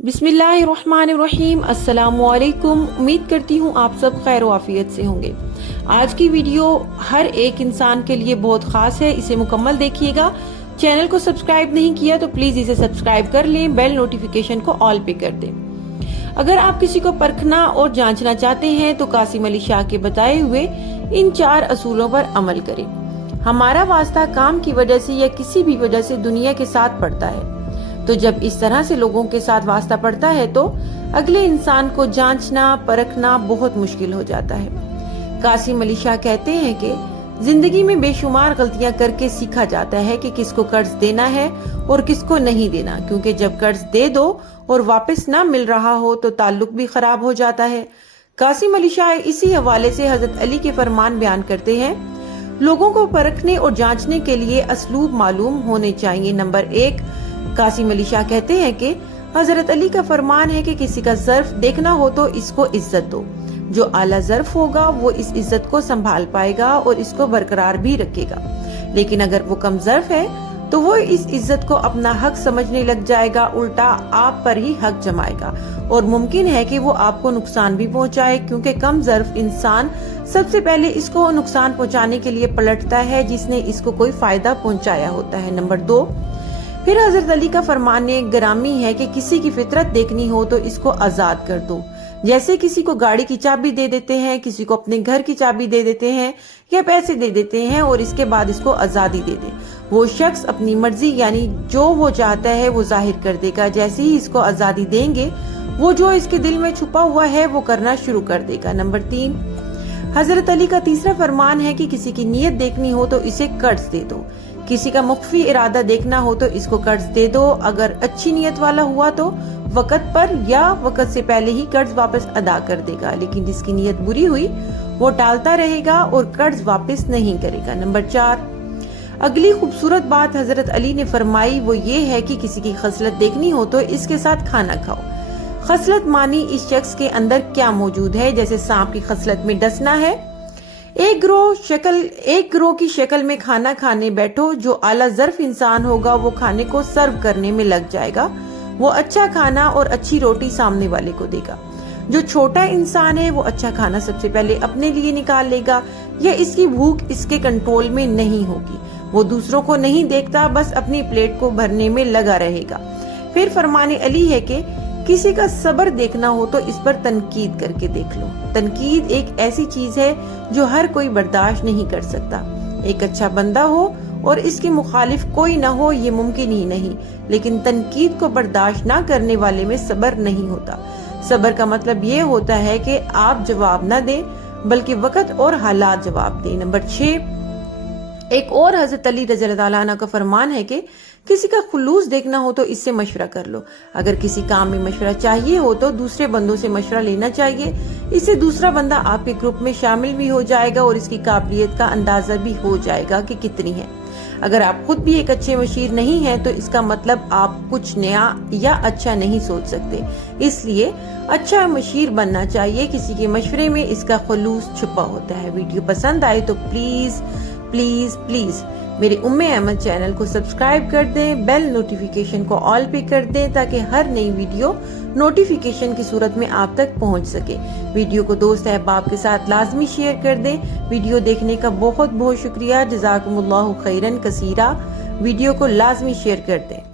बिस्मिल्लाहिर्रहमानिर्रहीम। अस्सलामुअलैकुम। उम्मीद करती हूँ आप सब खैर व आफियत से होंगे। आज की वीडियो हर एक इंसान के लिए बहुत खास है, इसे मुकम्मल देखिएगा। चैनल को सब्सक्राइब नहीं किया तो प्लीज इसे सब्सक्राइब कर लें, बेल नोटिफिकेशन को ऑल पे कर दें। अगर आप किसी को परखना और जांचना चाहते हैं तो कासिम अली शाह के बताए हुए इन 4 असूलों पर अमल करें। हमारा वास्ता काम की वजह से या किसी भी वजह से दुनिया के साथ पड़ता है, तो जब इस तरह से लोगों के साथ वास्ता पड़ता है तो अगले इंसान को जांचना परखना बहुत मुश्किल हो जाता है। कासिम अली शाह कहते हैं कि जिंदगी में बेशुमार गलतियां करके सीखा जाता है कि किसको कर्ज देना है और किसको नहीं देना, क्योंकि जब कर्ज दे दो और वापस ना मिल रहा हो तो ताल्लुक भी खराब हो जाता है। कासिम अली शाह इसी हवाले से हजरत अली के फरमान बयान करते हैं, लोगों को परखने और जांचने के लिए असलूब मालूम होने चाहिए। नंबर 1, कासिम अली शाह कहते हैं कि हजरत अली का फरमान है कि किसी का ज़र्फ देखना हो तो इसको इज्जत दो। जो आला ज़र्फ होगा वो इस इज्जत को संभाल पाएगा और इसको बरकरार भी रखेगा, लेकिन अगर वो कम ज़र्फ है तो वो इस इज्जत को अपना हक समझने लग जाएगा, उल्टा आप पर ही हक जमाएगा और मुमकिन है कि वो आपको नुकसान भी पहुंचाए, क्योंकि कम ज़र्फ इंसान सबसे पहले इसको नुकसान पहुंचाने के लिए पलटता है जिसने इसको कोई फायदा पहुंचाया होता है। नंबर 2, फिर हजरत अली का फरमान ग्रामी है कि किसी की फितरत देखनी हो तो इसको आजाद कर दो। जैसे किसी को गाड़ी की चाबी दे देते हैं, किसी को अपने घर की चाबी दे देते हैं या पैसे दे देते हैं और इसके बाद इसको आजादी दे दे। वो शख्स अपनी मर्जी यानी जो वो चाहता है वो जाहिर कर देगा। जैसे ही इसको आजादी देंगे वो जो इसके दिल में छुपा हुआ है वो करना शुरू कर देगा। नंबर 3, हजरत अली का तीसरा फरमान है कि किसी की नीयत देखनी हो तो इसे कर्ज दे दो। किसी का मुख्फी इरादा देखना हो तो इसको कर्ज दे दो। अगर अच्छी नीयत वाला हुआ तो वक़्त पर या वक़्त से पहले ही कर्ज वापस अदा कर देगा, लेकिन जिसकी नीयत बुरी हुई वो टालता रहेगा और कर्ज वापस नहीं करेगा। नंबर 4, अगली खूबसूरत बात हजरत अली ने फरमाई वो ये है कि किसी की खसलत देखनी हो तो इसके साथ खाना खाओ। खसलत मानी इस शख्स के अंदर क्या मौजूद है। जैसे सांप की खसलत में डसना है, एक गिरोह की शक्ल में खाना खाने बैठो। जो आला ज़र्फ इंसान होगा वो खाने को सर्व करने में लग जाएगा, वो अच्छा खाना और अच्छी रोटी सामने वाले को देगा। जो छोटा इंसान है वो अच्छा खाना सबसे पहले अपने लिए निकाल लेगा या इसकी भूख इसके कंट्रोल में नहीं होगी। वो दूसरों को नहीं देखता, बस अपनी प्लेट को भरने में लगा रहेगा। फिर फरमाने अली है कि किसी का सब्र देखना हो तो इस पर तनकीद करके देख लो। तनकीद एक ऐसी चीज है जो हर कोई बर्दाश्त नहीं कर सकता। एक अच्छा बंदा हो और इसके मुखालिफ कोई ना हो ये मुमकिन ही नहीं, लेकिन तनकीद को बर्दाश्त ना करने वाले में सब्र नहीं होता। सब्र का मतलब ये होता है कि आप जवाब ना दें बल्कि वक्त और हालात जवाब दें। नंबर 6, एक और हजरत अली रज़ियल्लाहु अन्हु का फरमान है कि किसी का खुलूस देखना हो तो इससे मशवरा कर लो। अगर किसी काम में मशवरा चाहिए हो तो दूसरे बंदों से मशवरा लेना चाहिए। इससे दूसरा बंदा आपके ग्रुप में शामिल भी हो जाएगा और इसकी काबिलियत का अंदाजा भी हो जाएगा कि कितनी है। अगर आप खुद भी एक अच्छे मशीर नहीं हैं तो इसका मतलब आप कुछ नया या अच्छा नहीं सोच सकते। इसलिए अच्छा मशीर बनना चाहिए। किसी के मशवरे में इसका खुलूस छुपा होता है। वीडियो पसंद आए तो प्लीज प्लीज प्लीज मेरे उम्मे अहमद चैनल को सब्सक्राइब कर दें, बेल नोटिफिकेशन को ऑल पे कर दें ताकि हर नई वीडियो नोटिफिकेशन की सूरत में आप तक पहुंच सके। वीडियो को दोस्त अहबाब के साथ लाजमी शेयर कर दें। वीडियो देखने का बहुत बहुत शुक्रिया। जज़ाकुमुल्लाहु खैरन कसीरा। वीडियो को लाजमी शेयर कर दें।